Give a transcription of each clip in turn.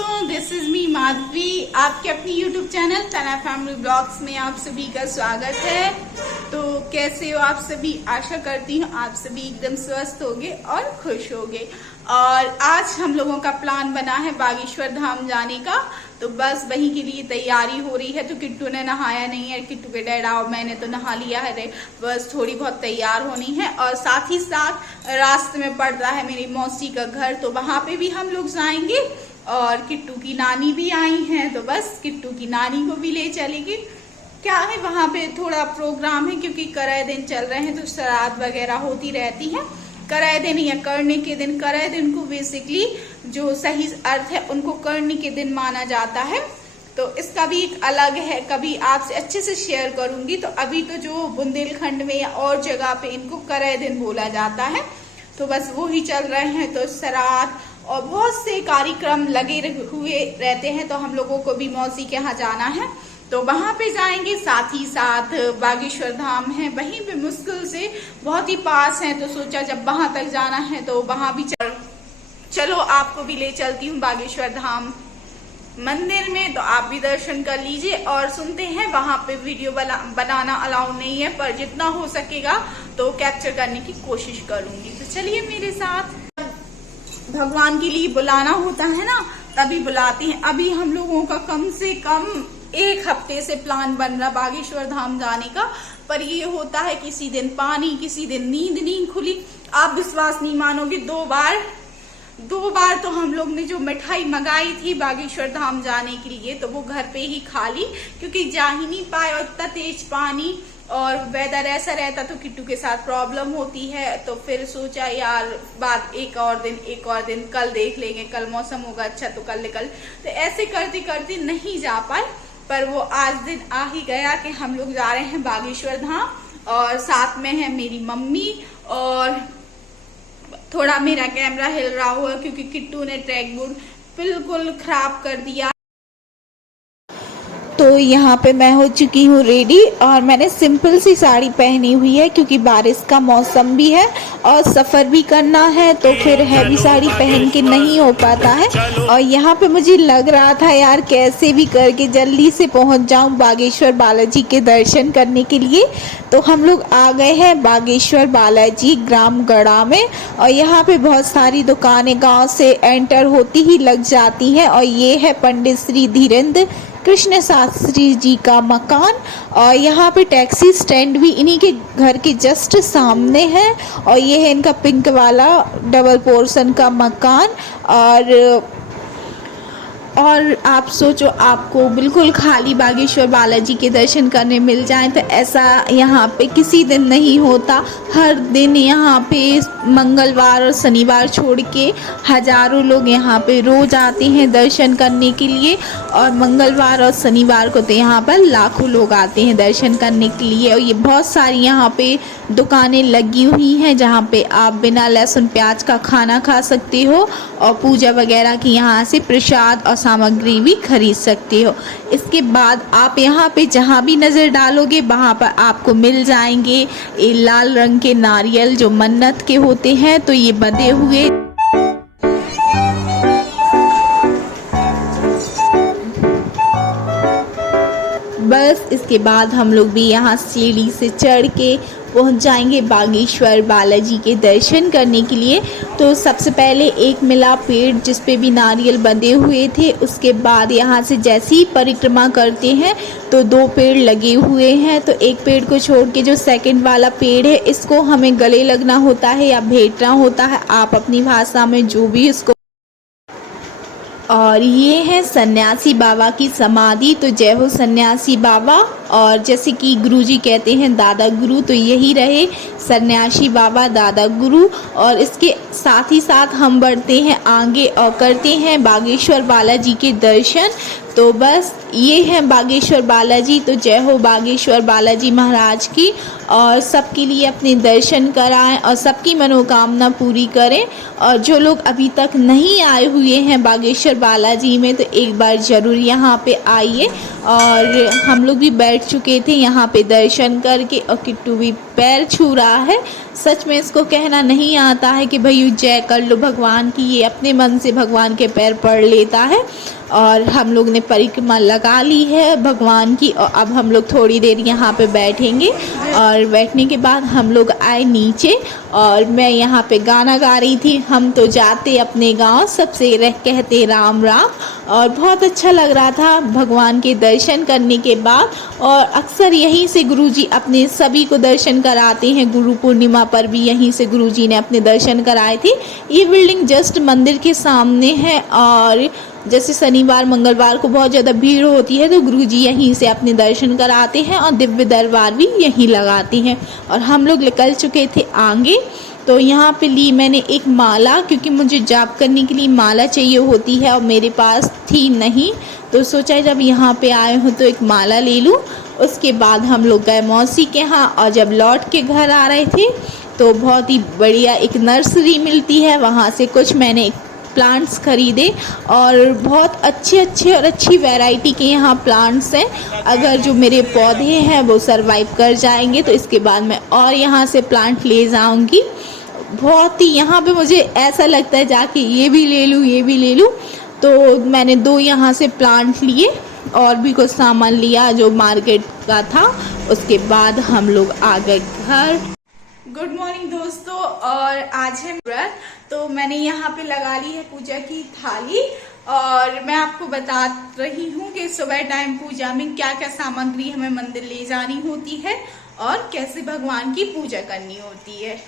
दोस्तों, this is me Madhavi. आपके अपनी यूट्यूब चैनल तना फैमिली ब्लॉग्स में आप सभी का स्वागत है। तो कैसे हो आप सभी? आशा करती हूँ आप सभी एकदम स्वस्थ होंगे और खुश होंगे। और आज हम लोगों का प्लान बना है बागेश्वर धाम जाने का, तो बस वहीं के लिए तैयारी हो रही है। तो किट्टू ने नहाया नहीं है, किट्टू के डैड आओ, मैंने तो नहा लिया है, बस थोड़ी बहुत तैयार होनी है। और साथ ही साथ रास्ते में पड़ रहा है मेरी मौसी का घर, तो वहां पे भी हम लोग जाएंगे। और किट्टू की नानी भी आई हैं, तो बस किट्टू की नानी को भी ले चलेगी। क्या है वहां पे थोड़ा प्रोग्राम है, क्योंकि कराए दिन चल रहे हैं तो श्राद्ध वगैरह होती रहती है। कराए दिन या करने के दिन, कराए दिन को बेसिकली जो सही अर्थ है उनको करने के दिन माना जाता है। तो इसका भी एक अलग है, कभी आपसे अच्छे से शेयर करूंगी। तो अभी तो जो बुंदेलखंड में या और जगह पे इनको कराए दिन बोला जाता है, तो बस वो ही चल रहे हैं। तो श्राद्ध और बहुत से कार्यक्रम लगे हुए रहते हैं, तो हम लोगों को भी मौसी के यहाँ जाना है, तो वहां पे जाएंगे। साथ ही साथ बागेश्वर धाम है, वहीं पे मुश्किल से बहुत ही पास है, तो सोचा जब वहां तक जाना है तो वहां भी चलो आपको भी ले चलती हूँ बागेश्वर धाम मंदिर में, तो आप भी दर्शन कर लीजिए। और सुनते हैं वहां पे वीडियो बनाना अलाउ नहीं है, पर जितना हो सकेगा तो कैप्चर करने की कोशिश करूंगी। तो चलिए मेरे साथ। भगवान के लिए बुलाना होता है ना, तभी बुलाते हैं। अभी हम लोगों का कम से कम एक हफ्ते से प्लान बन रहा बागेश्वर धाम जाने का, पर ये होता है किसी दिन पानी, किसी दिन नींद नहीं खुली। आप विश्वास नहीं मानोगे, दो बार तो हम लोग ने जो मिठाई मंगाई थी बागेश्वर धाम जाने के लिए, तो वो घर पे ही खा ली, क्योंकि जा ही नहीं पाए। और इतना तेज पानी और वेदर ऐसा रहता तो किट्टू के साथ प्रॉब्लम होती है। तो फिर सोचा यार बात एक और दिन कल देख लेंगे, कल मौसम होगा अच्छा तो कल निकल। तो ऐसे करते करते नहीं जा पाए, पर वो आज दिन आ ही गया कि हम लोग जा रहे हैं बागेश्वर धाम। और साथ में है मेरी मम्मी, और थोड़ा मेरा कैमरा हिल रहा हुआ क्योंकि किट्टू ने ट्रैक बोर्ड बिल्कुल खराब कर दिया। तो यहाँ पे मैं हो चुकी हूँ रेडी, और मैंने सिंपल सी साड़ी पहनी हुई है क्योंकि बारिश का मौसम भी है और सफ़र भी करना है, तो फिर हैवी साड़ी पहन के नहीं हो पाता है। और यहाँ पे मुझे लग रहा था यार कैसे भी करके जल्दी से पहुँच जाऊँ बागेश्वर बालाजी के दर्शन करने के लिए। तो हम लोग आ गए हैं बागेश्वर बालाजी ग्राम गड़ा में, और यहाँ पे बहुत सारी दुकानें गाँव से एंटर होती ही लग जाती हैं। और ये है पंडित श्री धीरेन्द्र कृष्ण शास्त्री जी का मकान, और यहाँ पे टैक्सी स्टैंड भी इन्हीं के घर के जस्ट सामने है। और ये है इनका पिंक वाला डबल पोर्शन का मकान। और आप सोचो आपको बिल्कुल खाली बागेश्वर बालाजी के दर्शन करने मिल जाएं, तो ऐसा यहाँ पे किसी दिन नहीं होता। हर दिन यहाँ पे मंगलवार और शनिवार छोड़ के हजारों लोग यहाँ पे रोज आते हैं दर्शन करने के लिए। और मंगलवार और शनिवार को तो यहाँ पर लाखों लोग आते हैं दर्शन करने के लिए। और ये बहुत सारी यहाँ पे दुकानें लगी हुई हैं जहाँ पे आप बिना लहसुन प्याज का खाना खा सकते हो, और पूजा वगैरह की यहाँ से प्रसाद और सामग्री भी खरीद सकते हो। इसके बाद आप यहाँ पे जहाँ भी नज़र डालोगे वहाँ पर आपको मिल जाएंगे ये लाल रंग के नारियल जो मन्नत के होते हैं, तो ये बंधे हुए। बस इसके बाद हम लोग भी यहाँ सीढ़ी से चढ़ के पहुँच जाएंगे बागेश्वर बालाजी के दर्शन करने के लिए। तो सबसे पहले एक मिला पेड़ जिस पे भी नारियल बंधे हुए थे, उसके बाद यहाँ से जैसे ही परिक्रमा करते हैं तो दो पेड़ लगे हुए हैं। तो एक पेड़ को छोड़ के जो सेकंड वाला पेड़ है इसको हमें गले लगना होता है या भेंटना होता है, आप अपनी भाषा में जो भी इसको। और ये है सन्यासी बाबा की समाधि, तो जय हो सन्यासी बाबा। और जैसे कि गुरुजी कहते हैं दादा गुरु, तो यही रहे सन्यासी बाबा दादा गुरु। और इसके साथ ही साथ हम बढ़ते हैं आगे और करते हैं बागेश्वर बालाजी के दर्शन। तो बस ये है बागेश्वर बालाजी, तो जय हो बागेश्वर बालाजी महाराज की। और सबके लिए अपने दर्शन कराएं और सबकी मनोकामना पूरी करें। और जो लोग अभी तक नहीं आए हुए हैं बागेश्वर बालाजी में, तो एक बार ज़रूर यहाँ पे आइए। और हम लोग भी बैठ चुके थे यहाँ पे दर्शन करके, और किट्टू भी पैर छू रहा है सच में इसको कहना नहीं आता है कि भाई जय कर लो भगवान की, ये अपने मन से भगवान के पैर पड़ लेता है। और हम लोग ने परिक्रमा लगा ली है भगवान की, और अब हम लोग थोड़ी देर यहाँ पे बैठेंगे। और बैठने के बाद हम लोग आए नीचे, और मैं यहाँ पे गाना गा रही थी, हम तो जाते अपने गांव सबसे कहते राम राम। और बहुत अच्छा लग रहा था भगवान के दर्शन करने के बाद। और अक्सर यहीं से गुरुजी अपने सभी को दर्शन कराते हैं, गुरु पूर्णिमा पर भी यहीं से गुरुजी ने अपने दर्शन कराए थे। ये बिल्डिंग जस्ट मंदिर के सामने है, और जैसे शनिवार मंगलवार को बहुत ज़्यादा भीड़ होती है तो गुरुजी यहीं से अपने दर्शन कराते हैं, और दिव्य दरबार भी यहीं लगाते हैं। और हम लोग निकल चुके थे आगे, तो यहाँ पे ली मैंने एक माला, क्योंकि मुझे जाप करने के लिए माला चाहिए होती है और मेरे पास थी नहीं, तो सोचा जब यहाँ पे आए हूँ तो एक माला ले लूँ। उसके बाद हम लोग गए मौसी के यहाँ, और जब लौट के घर आ रहे थे तो बहुत ही बढ़िया एक नर्सरी मिलती है, वहाँ से कुछ मैंने प्लांट्स खरीदे, और बहुत अच्छे और अच्छी वैरायटी के यहाँ प्लांट्स हैं। अगर जो मेरे पौधे हैं वो सरवाइव कर जाएंगे तो इसके बाद मैं और यहाँ से प्लांट ले जाऊँगी। बहुत ही यहाँ पे मुझे ऐसा लगता है जाके ये भी ले लूँ, तो मैंने 2 यहाँ से प्लांट लिए, और भी कुछ सामान लिया जो मार्केट का था। उसके बाद हम लोग आ गए घर। गुड मॉर्निंग दोस्तों, और आज है व्रत, तो मैंने यहाँ पे लगा ली है पूजा की थाली। और मैं आपको बता रही हूँ कि सुबह टाइम पूजा में क्या क्या सामग्री हमें मंदिर ले जानी होती है और कैसे भगवान की पूजा करनी होती है।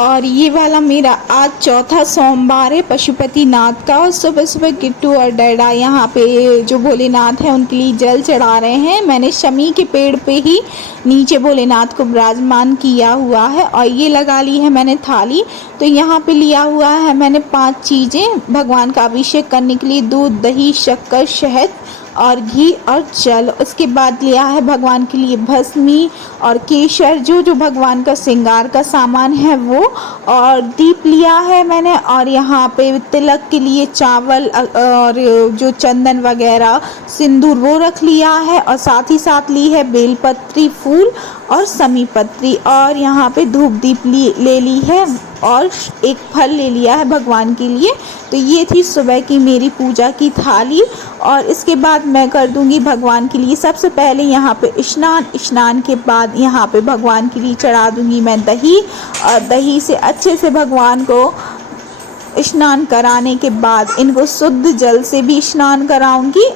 और ये वाला मेरा आज चौथा सोमवार है पशुपति नाथ का। और सुबह सुबह किट्टू और डैडा यहाँ पे जो भोलेनाथ हैं उनके लिए जल चढ़ा रहे हैं। मैंने शमी के पेड़ पे ही नीचे भोलेनाथ को विराजमान किया हुआ है, और ये लगा ली है मैंने थाली। तो यहाँ पे लिया हुआ है मैंने 5 चीज़ें भगवान का अभिषेक करने के लिए, दूध, दही, शक्कर, शहद और घी और जल। उसके बाद लिया है भगवान के लिए भस्मी और केशर, जो भगवान का श्रृंगार का सामान है वो, और दीप लिया है मैंने। और यहाँ पे तिलक के लिए चावल और जो चंदन वगैरह, सिंदूर वो रख लिया है, और साथ ही साथ ली है बेलपत्री, फूल और समी पत्री। और यहाँ पे धूप दीप ले ली है, और एक फल ले लिया है भगवान के लिए। तो ये थी सुबह की मेरी पूजा की थाली। और इसके बाद मैं कर दूंगी भगवान के लिए सबसे पहले यहाँ पे स्नान के बाद यहाँ पे भगवान के लिए चढ़ा दूंगी मैं दही, और दही से अच्छे से भगवान को स्नान कराने के बाद इनको शुद्ध जल से भी स्नान कराऊंगी।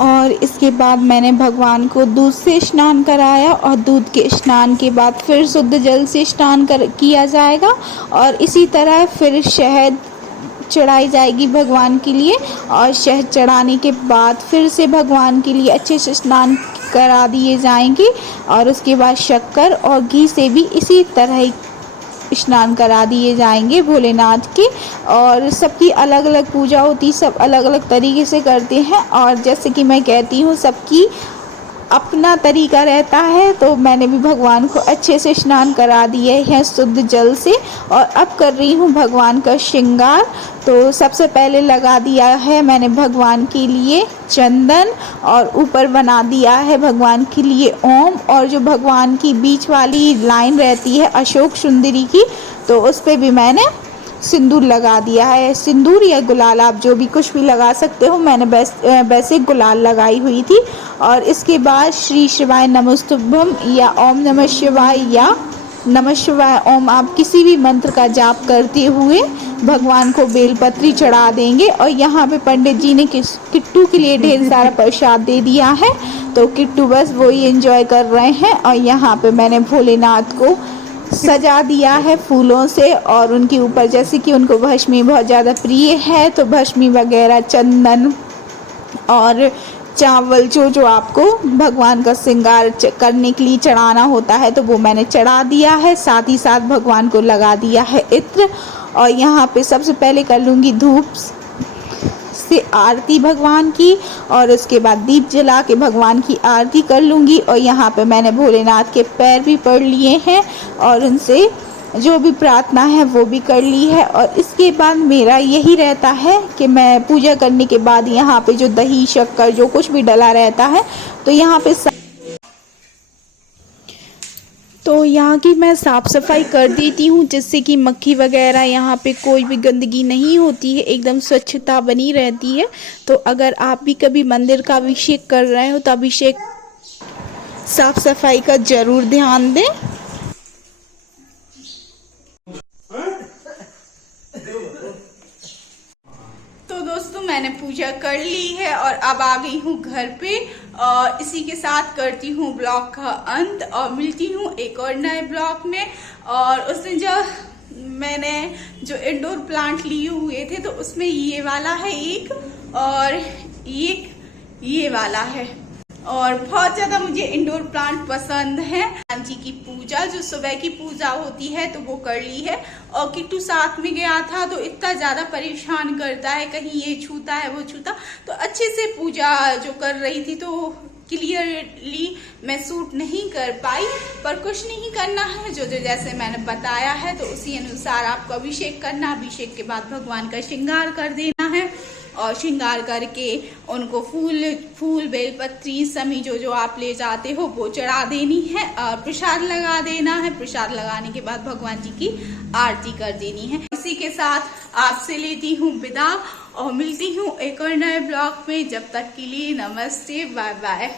और इसके बाद मैंने भगवान को दूध से स्नान कराया, और दूध के स्नान के बाद फिर शुद्ध जल से स्नान किया जाएगा। और इसी तरह फिर शहद चढ़ाई जाएगी भगवान के लिए, और शहद चढ़ाने के बाद फिर से भगवान के लिए अच्छे से स्नान करा दिए जाएंगे। और उसके बाद शक्कर और घी से भी इसी तरह स्नान करा दिए जाएंगे भोलेनाथ के। और सबकी अलग अलग पूजा होती, सब अलग अलग तरीके से करते हैं। और जैसे कि मैं कहती हूँ सबकी अपना तरीका रहता है, तो मैंने भी भगवान को अच्छे से स्नान करा दिए हैं शुद्ध जल से। और अब कर रही हूँ भगवान का श्रृंगार। तो सबसे पहले लगा दिया है मैंने भगवान के लिए चंदन, और ऊपर बना दिया है भगवान के लिए ओम। और जो भगवान की बीच वाली लाइन रहती है अशोक सुंदरी की, तो उस पर भी मैंने सिंदूर लगा दिया है। सिंदूर या गुलाल आप जो भी कुछ भी लगा सकते हो, मैंने वैसे गुलाल लगाई हुई थी। और इसके बाद श्री शिवाय नमस्तुभ्यम या ओम नमः शिवाय या नमः शिवाय ओम, आप किसी भी मंत्र का जाप करते हुए भगवान को बेलपत्री चढ़ा देंगे। और यहाँ पे पंडित जी ने किट्टू के लिए ढेर सारा प्रसाद दे दिया है, तो किट्टू बस वही एंजॉय कर रहे हैं। और यहाँ पे मैंने भोलेनाथ को सजा दिया है फूलों से, और उनके ऊपर जैसे कि उनको भस्मी बहुत ज़्यादा प्रिय है, तो भस्मी वगैरह, चंदन और चावल जो आपको भगवान का श्रृंगार करने के लिए चढ़ाना होता है, तो वो मैंने चढ़ा दिया है। साथ ही साथ भगवान को लगा दिया है इत्र। और यहाँ पे सबसे पहले कर लूँगी धूप से आरती भगवान की, और उसके बाद दीप जला के भगवान की आरती कर लूँगी। और यहाँ पे मैंने भोलेनाथ के पैर भी पढ़ लिए हैं, और उनसे जो भी प्रार्थना है वो भी कर ली है। और इसके बाद मेरा यही रहता है कि मैं पूजा करने के बाद यहाँ पे जो दही, शक्कर, जो कुछ भी डला रहता है, तो यहाँ पे तो यहाँ की मैं साफ़ सफाई कर देती हूँ जिससे कि मक्खी वगैरह यहाँ पे कोई भी गंदगी नहीं होती है, एकदम स्वच्छता बनी रहती है। तो अगर आप भी कभी मंदिर का अभिषेक कर रहे हो तो अभिषेक साफ सफाई का जरूर ध्यान दें। तो दोस्तों मैंने पूजा कर ली है और अब आ गई हूँ घर पे और इसी के साथ करती हूँ ब्लॉग का अंत और मिलती हूँ एक और नए ब्लॉग में। और उस दिन जब मैंने जो इंडोर प्लांट लिए हुए थे तो उसमें ये वाला है एक और एक ये वाला है और बहुत ज्यादा मुझे इंडोर प्लांट पसंद है। राम जी की पूजा जो सुबह की पूजा होती है तो वो कर ली है और किट्टू साथ में गया था तो इतना ज्यादा परेशान करता है, कहीं ये छूता है वो छूता, तो अच्छे से पूजा जो कर रही थी तो क्लियरली मैं शूट नहीं कर पाई। पर कुछ नहीं करना है, जो जैसे मैंने बताया है तो उसी अनुसार आपको अभिषेक करना, अभिषेक के बाद भगवान का श्रृंगार कर देना है और श्रृंगार करके उनको फूल बेलपत्री समी जो आप ले जाते हो वो चढ़ा देनी है और प्रसाद लगा देना है। प्रसाद लगाने के बाद भगवान जी की आरती कर देनी है। इसी के साथ आपसे लेती हूँ विदा और मिलती हूँ एक और नए ब्लॉग में। जब तक के लिए नमस्ते, बाय बाय।